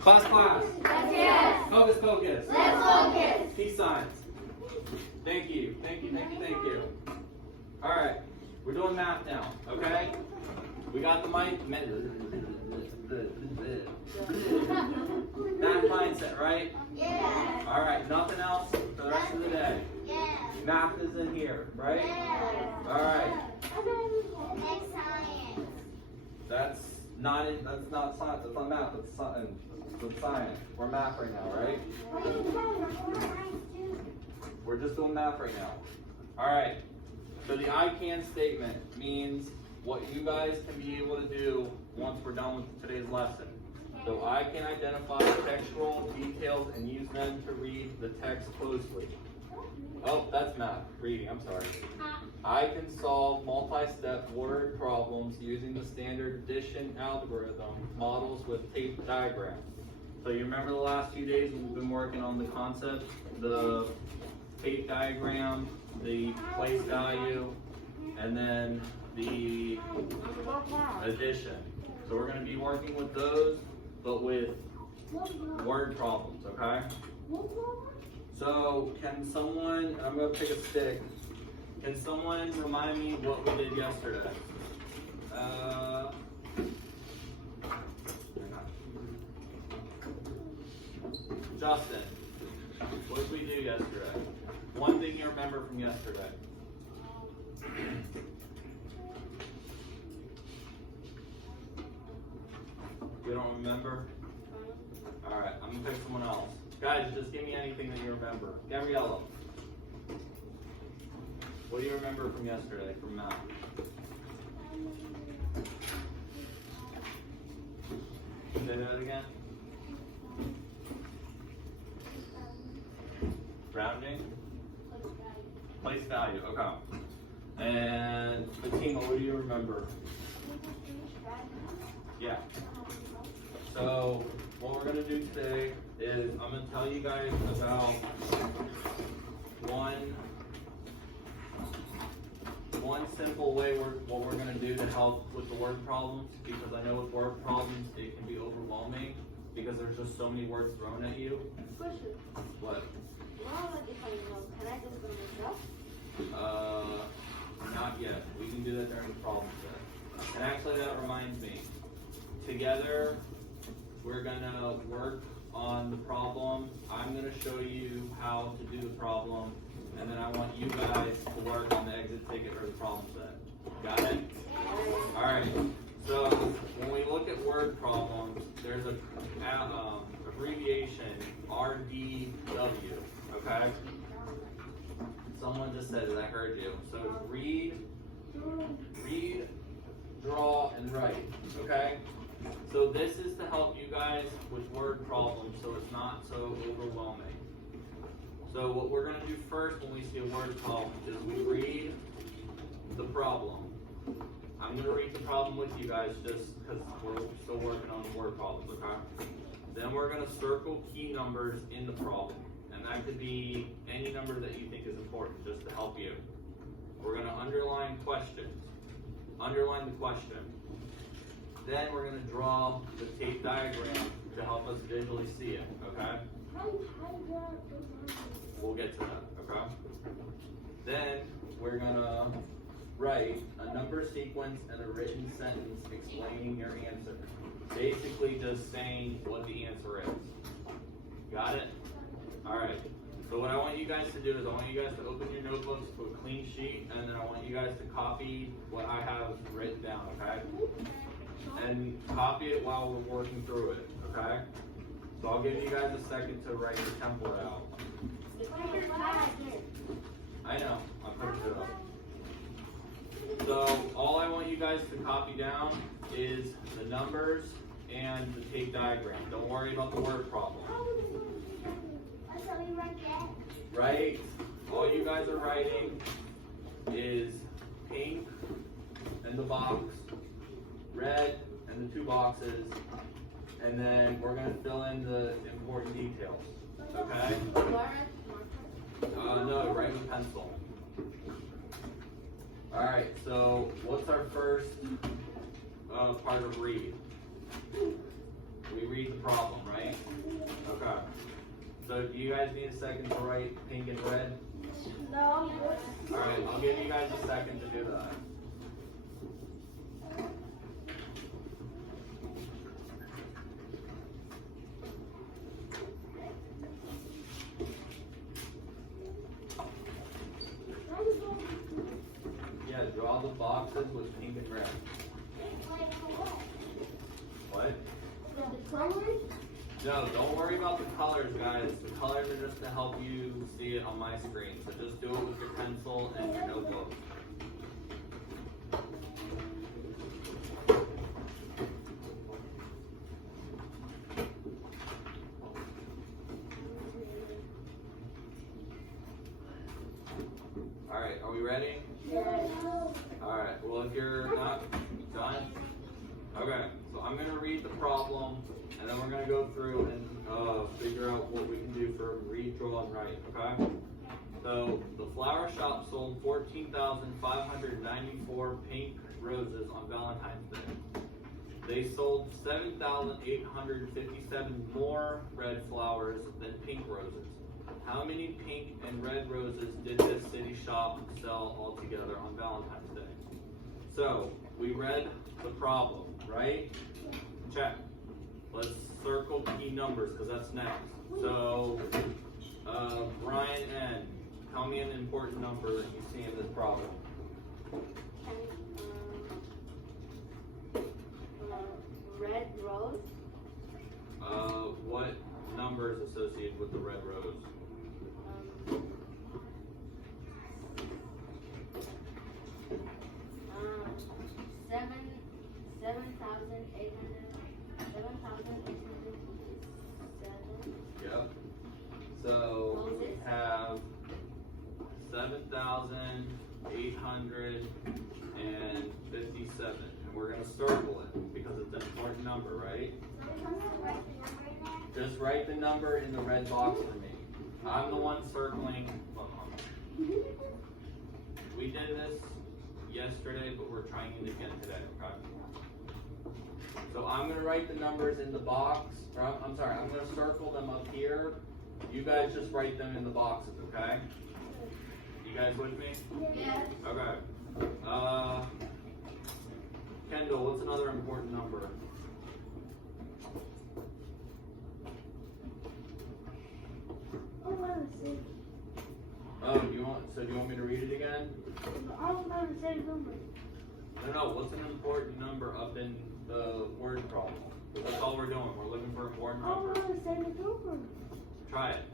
Class, class. Yes. Focus, focus. Let's focus. Peace signs. Thank you, thank you, thank you, thank you. All right, we're doing math now, okay? We got the math mindset, right? Yes. All right, nothing else for the rest of the day. Yes. Math is in here, right? Yes. All right. Next science. That's not science. That's not math. That's science. That's science. We're math right now, right? We're just doing math right now. All right. So the I can statement means what you guys can be able to do once we're done with today's lesson. So I can identify textual details and use them to read the text closely. Oh, that's math. Reading. I'm sorry. I can solve multi-step word problems using the standard addition algorithm models with tape diagrams. So you remember the last few days we've been working on the concept, the tape diagram, the place value, and then the addition. So we're going to be working with those, but with word problems, okay? So can someone, I'm going to pick a stick, can someone remind me what we did yesterday? Justin, what did we do yesterday? One thing you remember from yesterday. You don't remember? Alright, I'm going to pick someone else. Guys, just give me anything that you remember. Gabriella. What do you remember from yesterday, from math? Say that again. Rounding? Place value, okay. And Fatima, what do you remember? Yeah. So, what we're going to do today is I'm going to tell you guys about one simple way what we're going to do to help with the word problems, because I know with word problems it can be overwhelming because there's just so many words thrown at you. Question. What? Well, if I know, can I just go myself? Not yet. We can do that during the problem set. And actually that reminds me. Together we're gonna work on the problem. I'm gonna show you how to do the problem, and then I want you guys to work on the exit ticket or the problem set. Got it? Alright, so when we look at word problems, there's a abbreviation, RDW, okay? Someone just said it, I heard you. So it's read, draw, and write, okay? So this is to help you guys with word problems so it's not so overwhelming. So what we're going to do first when we see a word problem is we read the problem. I'm going to read the problem with you guys just because we're still working on the word problems, okay? Then we're going to circle key numbers in the problem. And that could be any number that you think is important just to help you. We're going to underline questions. Underline the question. Then we're going to draw the tape diagram to help us visually see it, okay? We'll get to that, okay? Then we're going to write a number sequence and a written sentence explaining your answer. Basically just saying what the answer is. Got it? Alright. So what I want you guys to do is I want you guys to open your notebooks to a clean sheet, and then I want you guys to copy what I have written down, okay? And copy it while we're working through it, okay? So I'll give you guys a second to write the template out. I know, I printed it up. So all I want you guys to copy down is the numbers and the tape diagram. Don't worry about the word problem. Right? All you guys are writing is pink and the box, red and the two boxes, and then we're going to fill in the important details. Okay? No, write with pencil. Alright, so what's our first part of read? We read the problem, right? So do you guys need a second to write pink and red? No. Alright, I'll give you guys a second to do that. Yeah, draw the boxes with pink and red. What? The colors? No, don't worry about the colors, guys. The colors are just to help you see it on my screen. So just do it with your pencil and your notebook. Alright, are we ready? Alright, well if you're not done, okay, so I'm going to read the problem and then we're going to go through and figure out what we can do for read, draw, and write, okay? So the flower shop sold 14,594 pink roses on Valentine's Day. They sold 7,857 more red flowers than pink roses. How many pink and red roses did this city shop sell altogether on Valentine's Day? So, we read the problem, right? Check. Let's circle key numbers because that's next. So, Brian N., tell me an important number that you see in this problem. Red rose. What number is associated with the red rose? 7,857. Yep. So we have 7,857, and we're gonna circle it because it's an important number, right? Just write the number in the red box for me. I'm the one circling. We did this yesterday, but we're trying it again today, okay? So I'm gonna write the numbers in the box. I'm sorry, I'm gonna circle them up here. You guys just write them in the boxes, okay? You guys with me? Yes. Okay. Kendall, what's another important number? Oh, do you want me to read it again? No, what's an important number up in the word problem? That's all we're doing. We're looking for important numbers. Try it.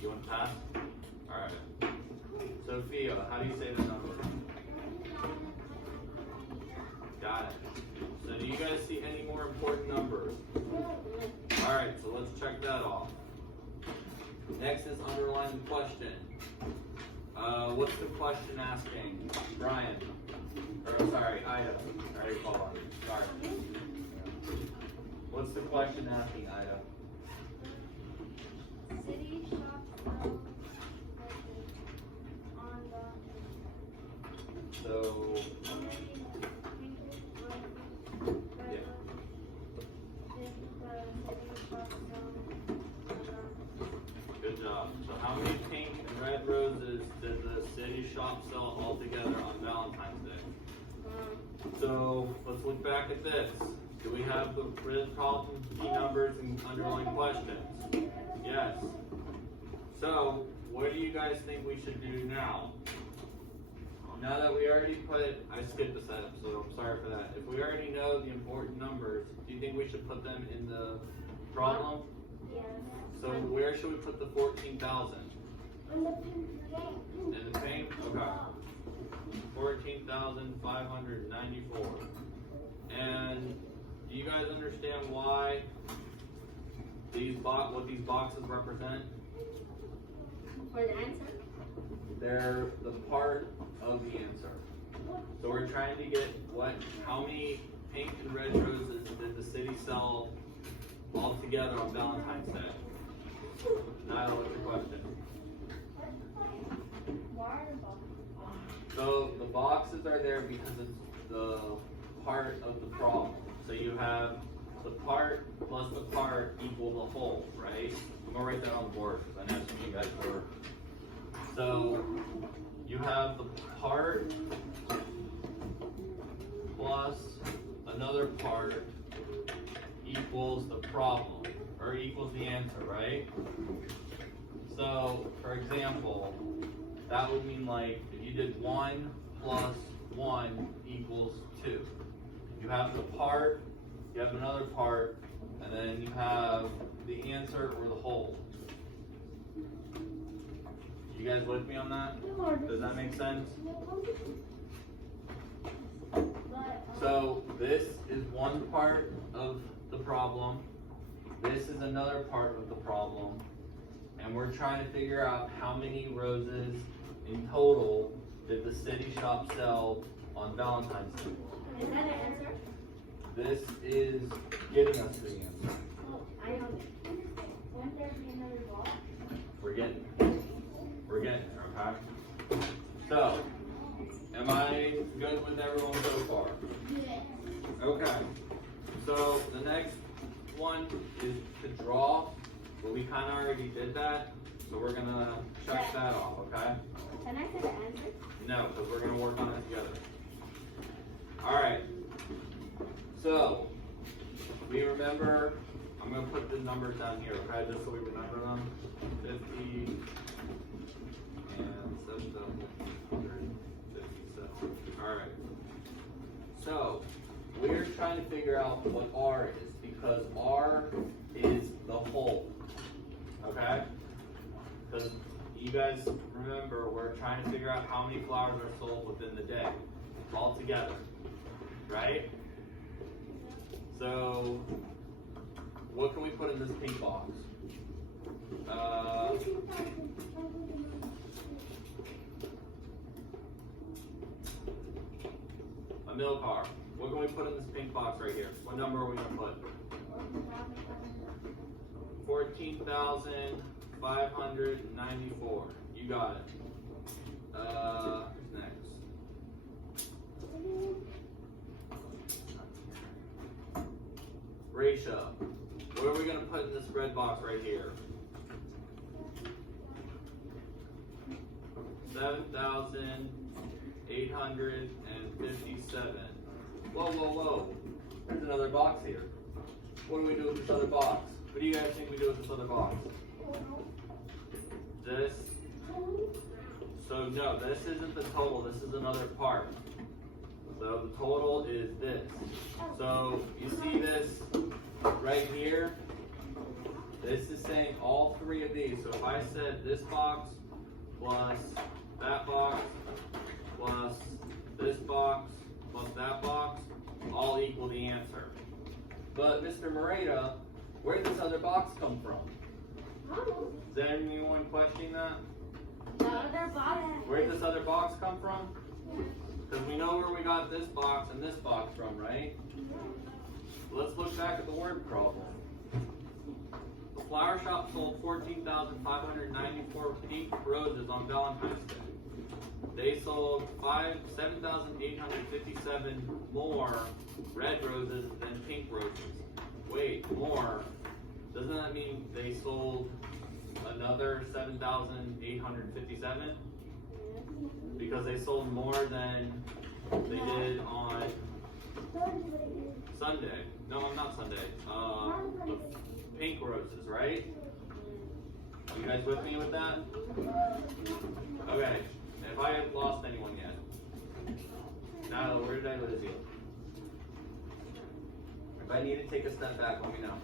You want to pass? Alright. Sophia, how do you say the number? Got it. So do you guys see any more important numbers? Alright, so let's check that off. Next is underline the question. What's the question asking? Brian. Or sorry, Ida. I already called on you. Sorry. What's the question asking, Ida? City shop on the So, yeah. Good job. So how many pink and red roses did the city shop sell altogether on Valentine's Day? So let's look back at this. Do we have the red problem, key numbers, and underlying questions? Yes. So what do you guys think we should do now? Now that we already I skipped this episode, I'm sorry for that. If we already know the important numbers, do you think we should put them in the problem? Yes. So where should we put the 14,000? In the pink. In the pink? Okay. 14,594. And do you guys understand why what these boxes represent? For the answer? They're the part of the answer. So we're trying to get how many pink and red roses did the city sell altogether on Valentine's Day? Nyla, what's your question? Why are the boxes? So the boxes are there because it's the part of the problem. So you have the part plus the part equal the whole, right? I'm gonna write that on the board because I know some of you guys were. So you have the part plus another part equals the problem, or equals the answer, right? So, for example, that would mean like, if you did 1 plus 1 equals 2. You have the part, you have another part, and then you have the answer or the whole. You guys with me on that? Does that make sense? So this is one part of the problem. This is another part of the problem. And we're trying to figure out how many roses in total did the city shop sell on Valentine's Day. Is that an answer? This is getting us to the answer. Oh, I know. Won't there be another ball? We're getting there, okay? So, am I good with everyone so far? Okay. So the next one is to draw, but we kind of already did that, so we're gonna check that off, okay? Can I say the answer? No, because we're gonna work on it together. All right. So we remember. I'm gonna put the numbers down here, okay, just so we remember them. 50 and 7,157. All right. So we're trying to figure out what R is because R is the whole. Okay? Because you guys remember we're trying to figure out how many flowers are sold within the day, all together, right? So, what can we put in this pink box? A milk car. What can we put in this pink box right here? What number are we going to put? 14,594. You got it. Who's next? Raisha. What are we going to put in this red box right here? 7,857. Whoa, whoa, whoa. There's another box here. What do we do with this other box? What do you guys think we do with this other box? This. So no, this isn't the total. This is another part. So the total is this. So you see this right here? This is saying all three of these. So if I said this box plus that box plus this box plus that box, all equal the answer. But Mr. Moreta, where did this other box come from? Is there anyone questioning that? The other box. Where did this other box come from? Because we know where we got this box and this box from, right? Let's look back at the word problem. The flower shop sold 14,594 pink roses on Valentine's Day. They sold 7,857 more red roses than pink roses. Wait, more? Doesn't that mean they sold another 7,857? Because they sold more than they did on Sunday. No, not Sunday. The pink roses, right? You guys with me with that? Okay. If I have lost anyone yet. Now, where did I lose you? If I need to take a step back, let me know.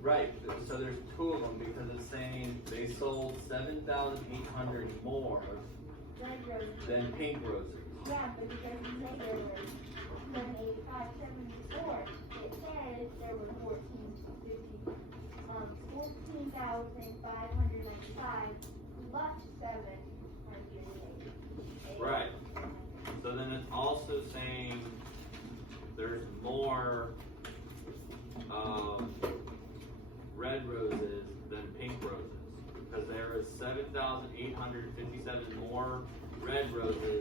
Right, so there's two of them because it's saying they sold 7,800 more than pink roses. Yeah, but because you say there were 7,854, it says there were 14,595 plus 788. Right. So then it's also saying there's more red roses than pink roses because there is 7,857 more red roses